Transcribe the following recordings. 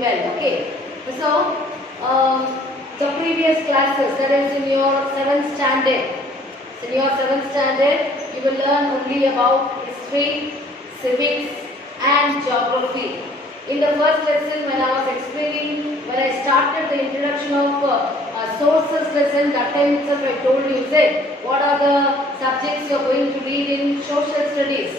doing well. Okay. So, the previous classes, that is in your 7th standard. So in your 7th standard, you will learn only about history, civics and geography. In the first lesson, when I was explaining, when I started the introduction of sources lesson, that time itself I told you, said, what are the subjects you are going to read in social studies?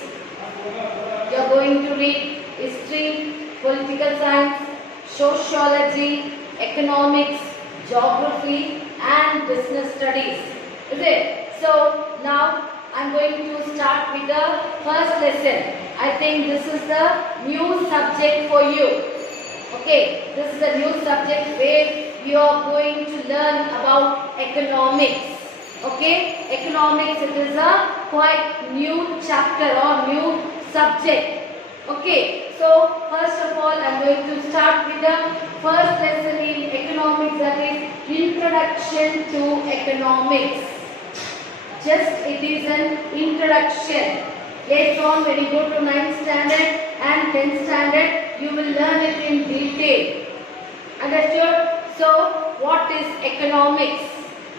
You are going to read history, political science, sociology, economics, geography and business studies. Is it? So now I am going to start with the first lesson. I think this is the new subject for you. Okay, this is the new subject where you are going to learn about economics. Okay, economics, it is a quite new chapter or new subject. Okay, so first of all I am going to start with the first lesson in economics, that is Introduction to Economics. Just it is an introduction. Later on when you go to 9th standard and 10th standard, you will learn it in detail. Understood? So what is economics?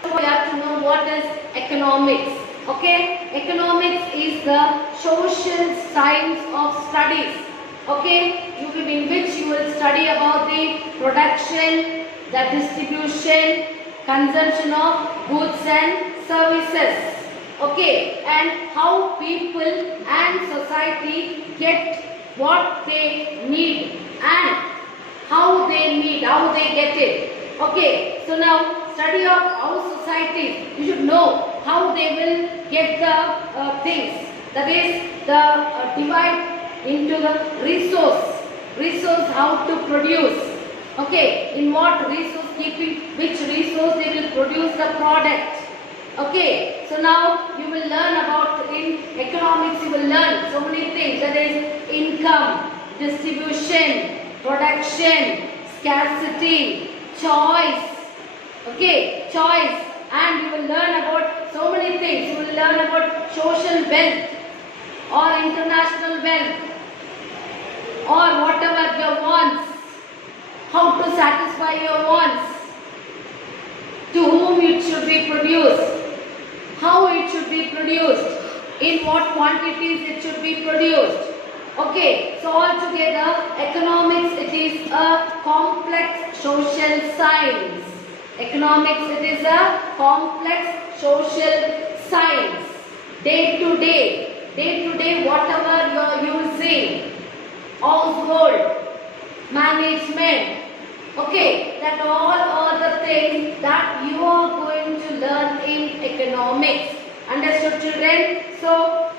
We have to know what is economics. Okay, economics is the social science of studies. Okay, in which you will study about the production, the distribution, consumption of goods and services. Okay, and how people and society get what they need and how they get it. Okay, so now study of how societies, you should know how they will get the things, that is the divide into the resource how to produce. Okay, in what resource keeping, which resource they will produce the product. Okay, so now you will learn about, in economics you will learn so many things, that is income, distribution, production, scarcity, choice. Okay, choice, and you will learn about so many things. You will learn about social wealth or international wealth or whatever your wants, how to satisfy your wants, to whom it should be produced, how it should be produced, in what quantities it should be produced. Okay, so altogether economics, it is a complex social science. Economics, it is a complex social science. Day to day whatever you are using, household, management, okay, that all are the things that you are going to learn in economics. Understood, children? So,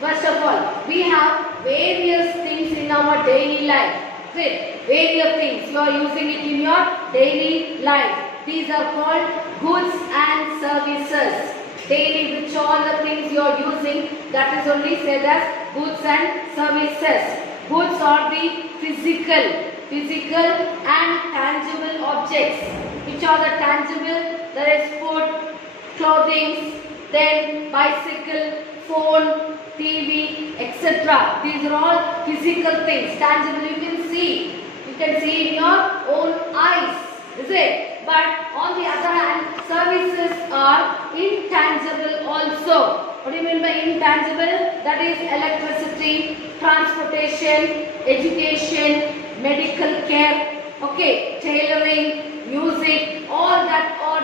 first of all, we have various things in our daily life. Various things you are using it in your daily life. These are called goods and services. Daily, which all the things you are using, that is only said as goods and services. Goods are the physical and tangible objects. Which are the tangible? There is food, clothing, then bicycle, phone, TV, etc. These are all physical things. Tangible, you can see. You can see in your own eyes. Is it? But on the other hand, services are intangible also. What do you mean by intangible? That is electricity, transportation, education, medical care, okay, tailoring, music, all that are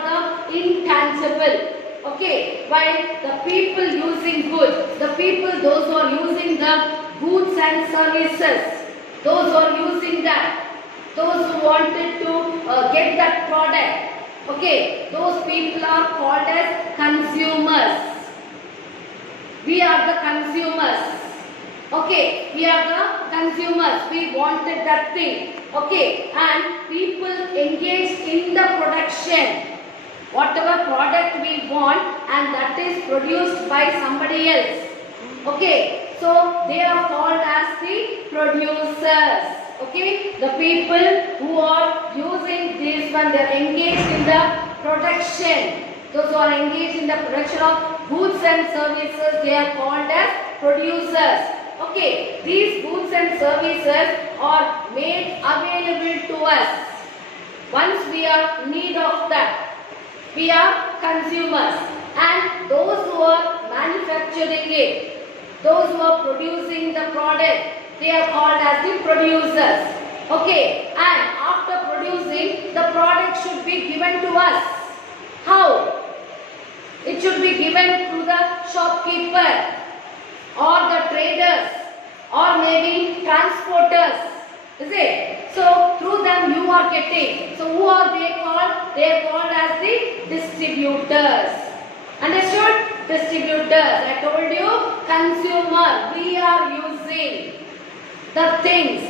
the intangible. Okay, while the people using goods, the people, those who are using the goods and services, those who are using that, those who wanted to get that product, okay, those people are called as consumers. We are the consumers. Okay, we are the consumers. We wanted that thing. Okay, and people engaged in the production. Whatever product we want, and that is produced by somebody else. Okay, so they are called as the producers. Okay, the people who are using this one, they are engaged in the production. Those who are engaged in the production of goods and services, they are called as producers. Okay, these goods and services are made available to us. Once we are in need of that, we are consumers, and those who are manufacturing it, those who are producing the product, they are called as the producers. Okay, and after producing, the product should be given to us. How? It should be given to the shopkeeper or the traders or maybe transporters. Is it? So through them you are getting. So who are they called? They are called as the distributors. Understood? Distributors. I told you, consumer. We are using the things,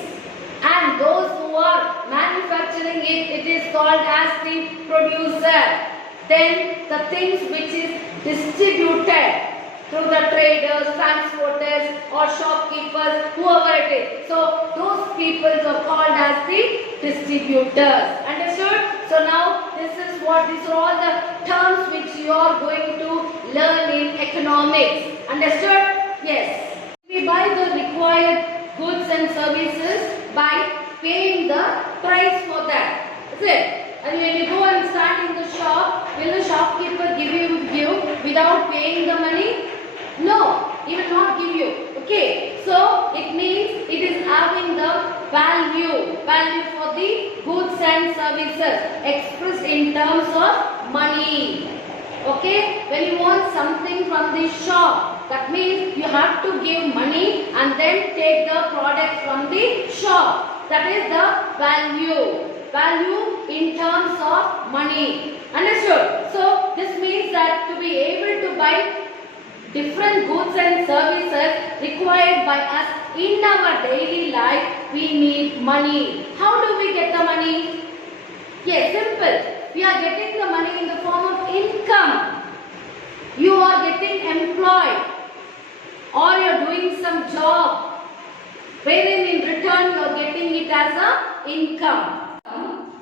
and those who are manufacturing it, it is called as the producer. Then the things which is distributed through the traders, transporters or shopkeepers, whoever it is. So those people are called as the distributors. Understood? So now these are all the terms which you are going to learn in economics. Understood? Yes. We buy the required goods and services by paying the price for that. Is it? And when you go and stand in the shop, will the shopkeeper give without paying the money? No, he will not give you. Okay, so it means it is having the value for the goods and services expressed in terms of money. Okay, when you want something from the shop, that means you have to give money and then take the product from the shop. That is the value in terms of money. Understood? So this means that to be able to buy different goods and services required by us in our daily life, we need money. How do we get the money? Yes, simple. We are getting the money in the form of income. You are getting employed or you are doing some job, wherein in return you are getting it as a income.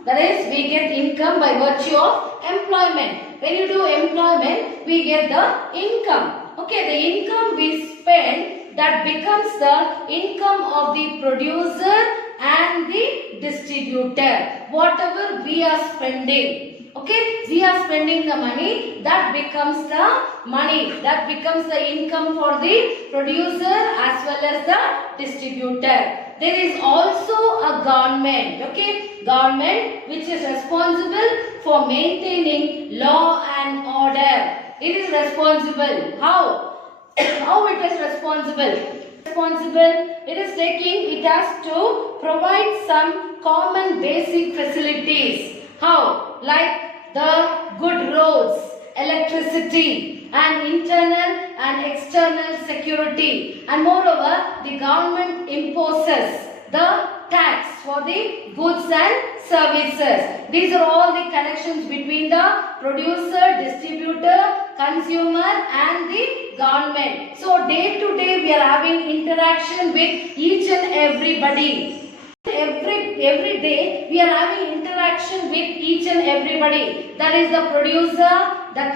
That is, we get income by virtue of employment. When you do employment, we get the income. Okay, the income we spend, that becomes the income of the producer and the distributor. Whatever we are spending, okay, we are spending the money, that becomes the money, that becomes the income for the producer as well as the distributor. There is also a government, okay, government which is responsible for maintaining law and order. It is responsible. How? How it is responsible? It is taking, it has to provide some common basic facilities. How? Like the good roads, electricity, and internal and external security. And moreover, the government imposes the tax for the goods and services. These are all the connections between the producer, distributor, consumer and the government. So day to day we are having interaction with each and everybody. Every day we are having interaction with each and everybody. That is the producer, the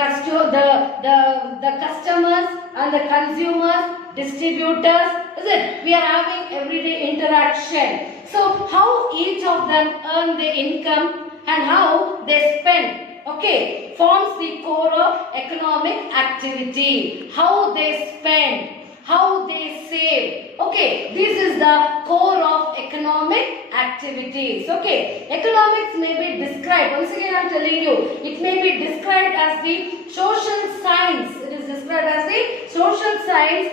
customers and the consumers, distributors. Is it? We are having everyday interaction. So how each of them earn their income and how they spend, okay, forms the core of economic activity. How they spend, how they save. Okay, this is the core of economic activities. Okay, economics may be described, once again I am telling you, it may be described as the social science. It is described as the social science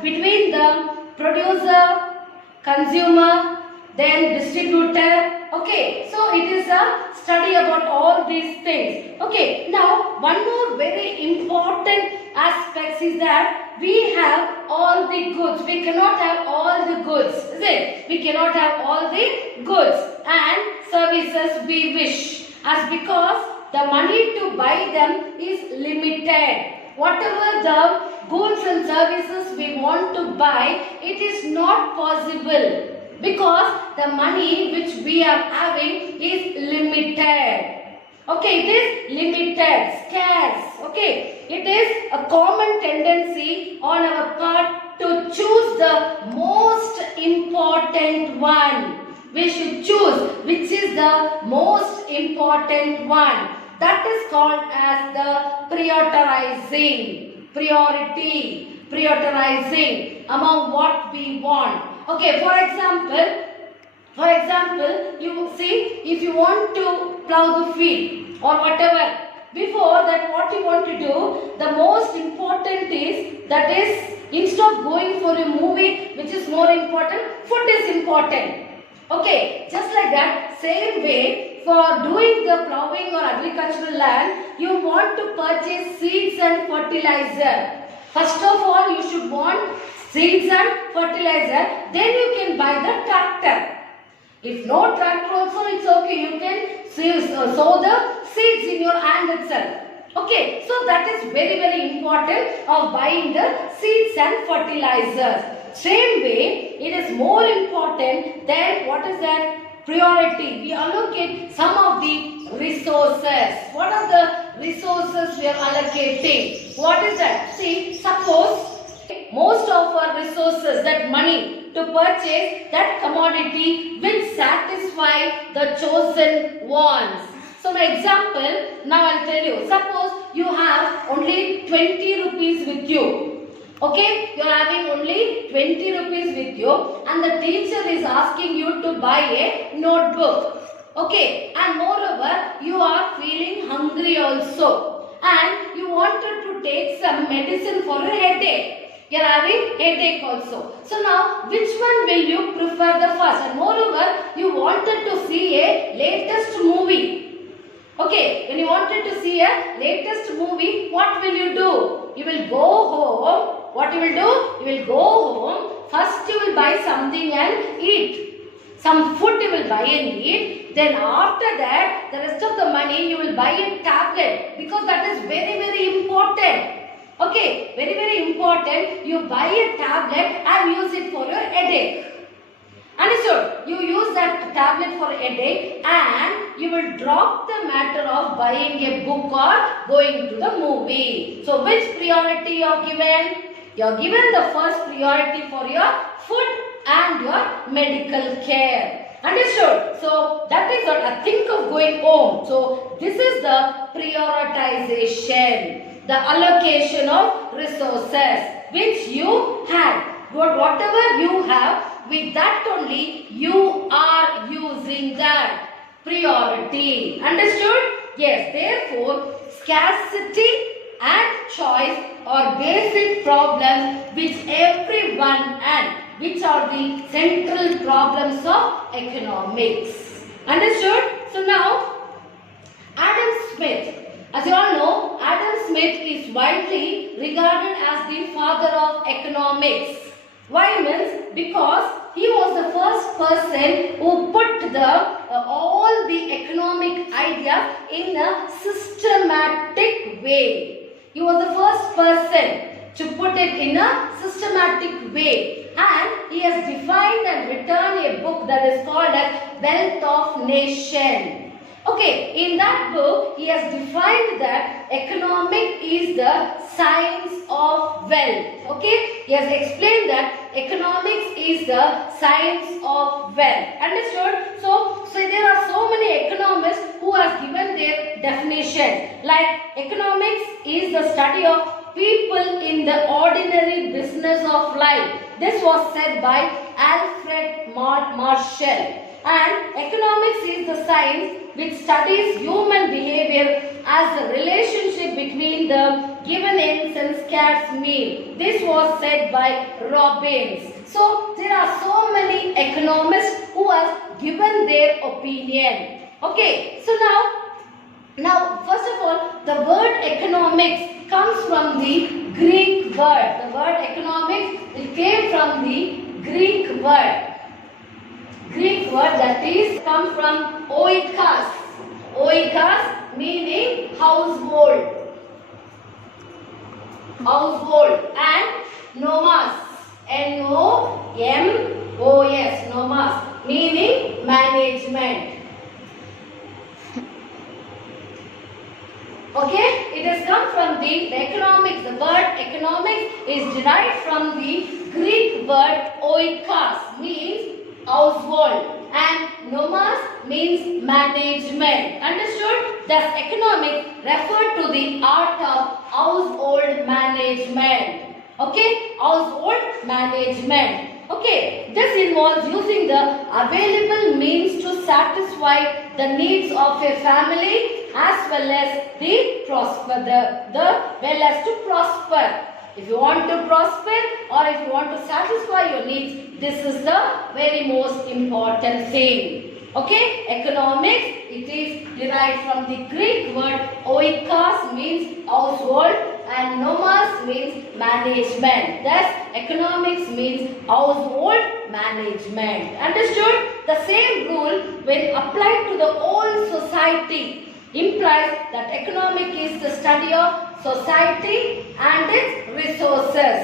between the producer, consumer, then distributor. Okay, so it is a study about all these things. Okay, now one more very important aspect is that we have all the goods. We cannot have all the goods, is it? We cannot have all the goods and services we wish, as because the money to buy them is limited. Whatever the goods and services we want to buy, it is not possible because the money which we are having is limited. Okay, it is limited, scarce. Okay, it is a common tendency on our part to choose the the most important one. That is called as the prioritizing. Prioritizing among what we want. Okay, for example, you see, if you want to plow the field or whatever, before that what you want to do, the most important is, that is, instead of going for a movie which is more important, food is important. Okay, just like that, same way, for doing the plowing or agricultural land, you want to purchase seeds and fertilizer. First of all, you should want seeds and fertilizer, then you can buy the tractor. If no tractor also, it's okay, you can sow the seeds in your hand itself. Okay, so that is very important of buying the seeds and fertilizers. Same way, it is more important than what is that? Priority. We allocate some of the resources. What are the resources we are allocating? What is that? See, suppose most of our resources, that money, to purchase that commodity which satisfy the chosen wants. So, my example, now I will tell you. Suppose you have only 20 rupees with you. Okay, you are having only 20 rupees with you and the teacher is asking you to buy a notebook. Okay, and moreover, you are feeling hungry also and you wanted to take some medicine for a headache. You are having headache also. So now, which one will you prefer the first? And moreover, you wanted to see a latest movie. Okay, when you wanted to see a latest movie, what will you do? You will go home. What you will do? You will go home. First you will buy something and eat. Some food you will buy and eat. Then after that, the rest of the money you will buy a tablet. Because that is very important. Okay, very important. You buy a tablet and use it for your headache. Understood? You use that tablet for headache and you will drop the matter of buying a book or going to the movie. So which priority you are given? You are given the first priority for your food and your medical care. Understood? So that is what I think of going home. So this is the prioritization, the allocation of resources which you had. Whatever you have, with that only you are using that priority. Understood? Yes, therefore scarcity and choice are basic problems which everyone, and which are the central problems of economics. Understood? So now, Adam Smith. As you all know, Adam Smith is widely regarded as the father of economics. Why means? Because he was the first person who put all the economic ideas in a systematic way. He was the first person to put it in a systematic way, and he has defined and written a book that is called as Wealth of Nation. Okay, in that book, he has defined that economic is the science of wealth. Okay, he has explained that economics is the science of wealth. Understood? So there are so many economists who have given their definition. Like, economics is the study of people in the ordinary business of life. This was said by Alfred Marshall. And economics is the science which studies human behavior as the relationship between the given ends and scarce mean. This was said by Robbins. So there are so many economists who have given their opinion. Okay, so now first of all, the word economics comes from the Greek word. The word economics, it came from the Greek word. Greek word that is come from oikos. Oikos meaning household. Household, and nomos. Nomos, nomos, meaning management. Okay, it has come from the economics. The word economics is derived from the Greek word oikos, means household, and nomas means management. Understood? Thus economics refer to the art of household management. Okay, household management. Okay, this involves using the available means to satisfy the needs of a family as well as the to prosper. If you want to prosper or if you want to satisfy your needs, this is the very most important thing. Okay, economics, it is derived from the Greek word oikos, means household, and nomos means management. Thus, economics means household management. Understood? The same rule, when applied to the whole society, implies that economic is the study of society and its resources.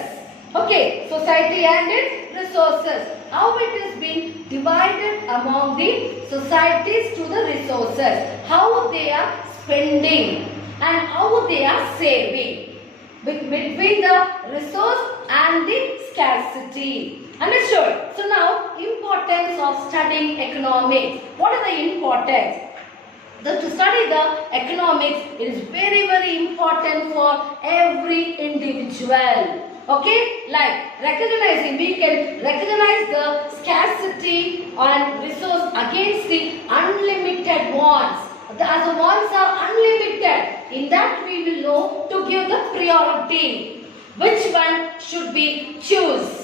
Okay, society and its resources. How it is being divided among the societies to the resources. How they are spending and how they are saving. Between the resource and the scarcity. Understood? So now, importance of studying economics. What is the importance? To study the economics, it is very, very important for every individual. Okay, like recognizing, we can recognize the scarcity and resource against the unlimited wants. As the wants are unlimited, in that we will know to give the priority. Which one should we choose?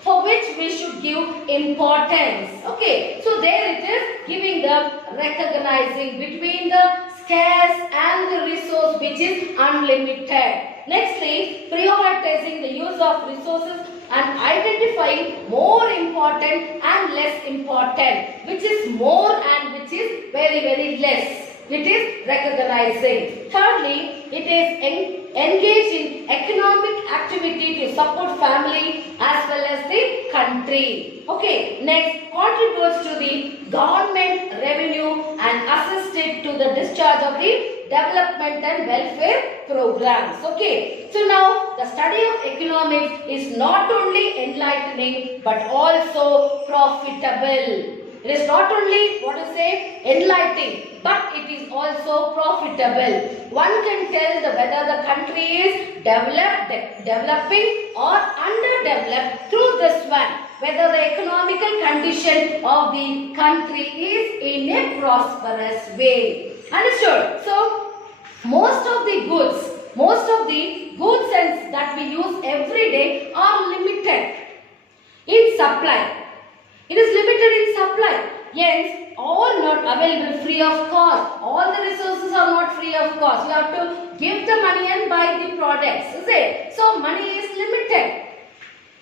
For which we should give importance. Okay, so there it is, giving the recognizing between the scarce and the resource which is unlimited. Nextly, prioritizing the use of resources and identifying more important and less important, which is more and which is very, very less. It is recognizing. Thirdly, it is engaged in economic activity to support family as well as the country. Okay, next, contributes to the government revenue and assist it to the discharge of the development and welfare programs. Okay, so now the study of economics is not only enlightening but also profitable. It is not only, enlightening, but it is also profitable. One can tell whether the country is developing or underdeveloped through this one. Whether the economical condition of the country is in a prosperous way. Understood? So, most of the goods and that we use every day are limited in supply. It is limited in supply. Hence, all not available free of cost. All the resources are not free of cost. You have to give the money and buy the products. Is it? So, money is limited.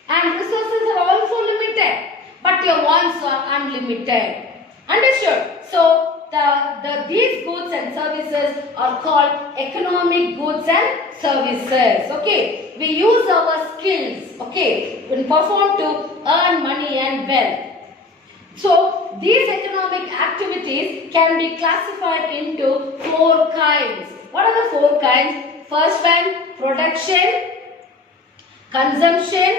And resources are also limited. But your wants are unlimited. Understood? So, these goods and services are called economic goods and services. Okay. We use our skills. Okay. We perform to earn money and wealth. So, these economic activities can be classified into 4 kinds. What are the 4 kinds? First one, production, consumption,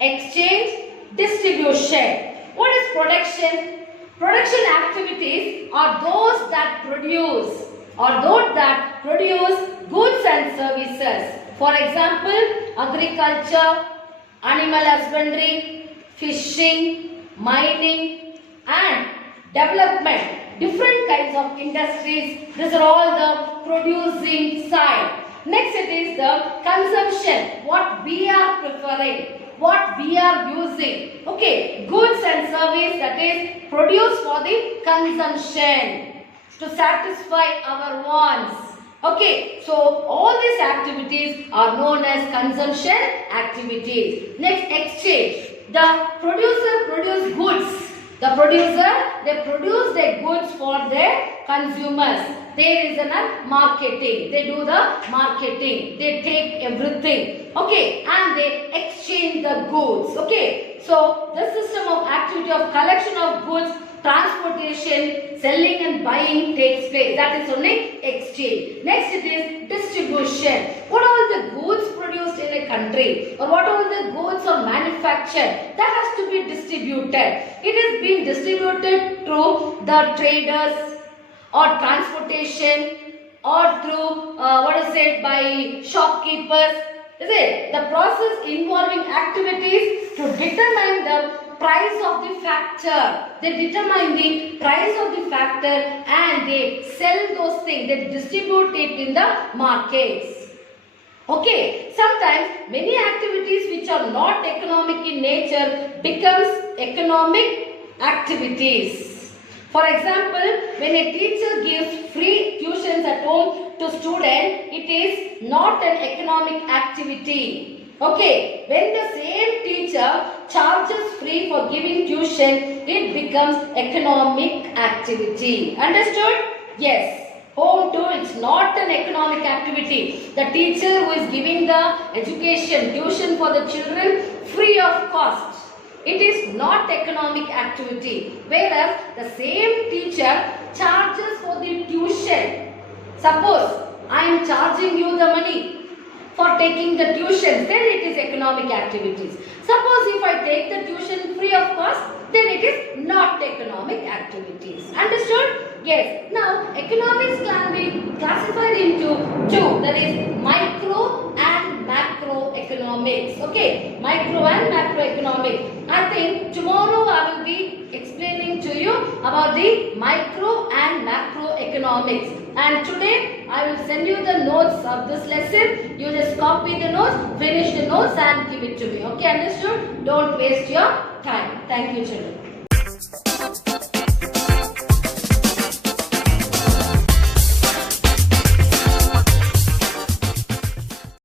exchange, distribution. What is production? Production activities are those that produce goods and services. For example, agriculture, animal husbandry, fishing, mining and development. Different kinds of industries. These are all the producing side. Next it is the consumption. What we are preferring. What we are using. Okay. Goods and service that is produced for the consumption. To satisfy our wants. Okay. So all these activities are known as consumption activities. Next, exchange. The producer produces goods. They produce their goods for their consumers. There is a marketing. They do the marketing. They take everything. Okay. And they exchange the goods. Okay. So, the system of activity of collection of goods transportation, selling and buying takes place. That is only exchange. Next it is distribution. What all the goods produced in a country or what all the goods are manufactured, that has to be distributed. It is being distributed through the traders or transportation or through by shopkeepers. Is it? The process involving activities to determine the price of the factor. They determine the price of the factor and they sell those things. They distribute it in the markets. Okay, sometimes many activities which are not economic in nature becomes economic activities. For example, when a teacher gives free tuitions at home to students, it is not an economic activity. Okay, when the same teacher charges free for giving tuition, it becomes economic activity. Understood? Yes. Home too, it's not an economic activity. The teacher who is giving the education, tuition for the children free of cost. It is not economic activity. Whereas the same teacher charges for the tuition. Suppose I am charging you the money for taking the tuition, then it is economic activities. Suppose if I take the tuition free of cost, then it is not economic activities. Understood? Yes. Now, economics can be classified into two, that is micro and macroeconomics. Okay, micro and macroeconomics. I think tomorrow I will be explaining to you about the micro and macroeconomics. And today I will send you the notes of this lesson. You just copy the notes, finish the notes and give it to me. Okay, understood? Don't waste your time. Thank you, children.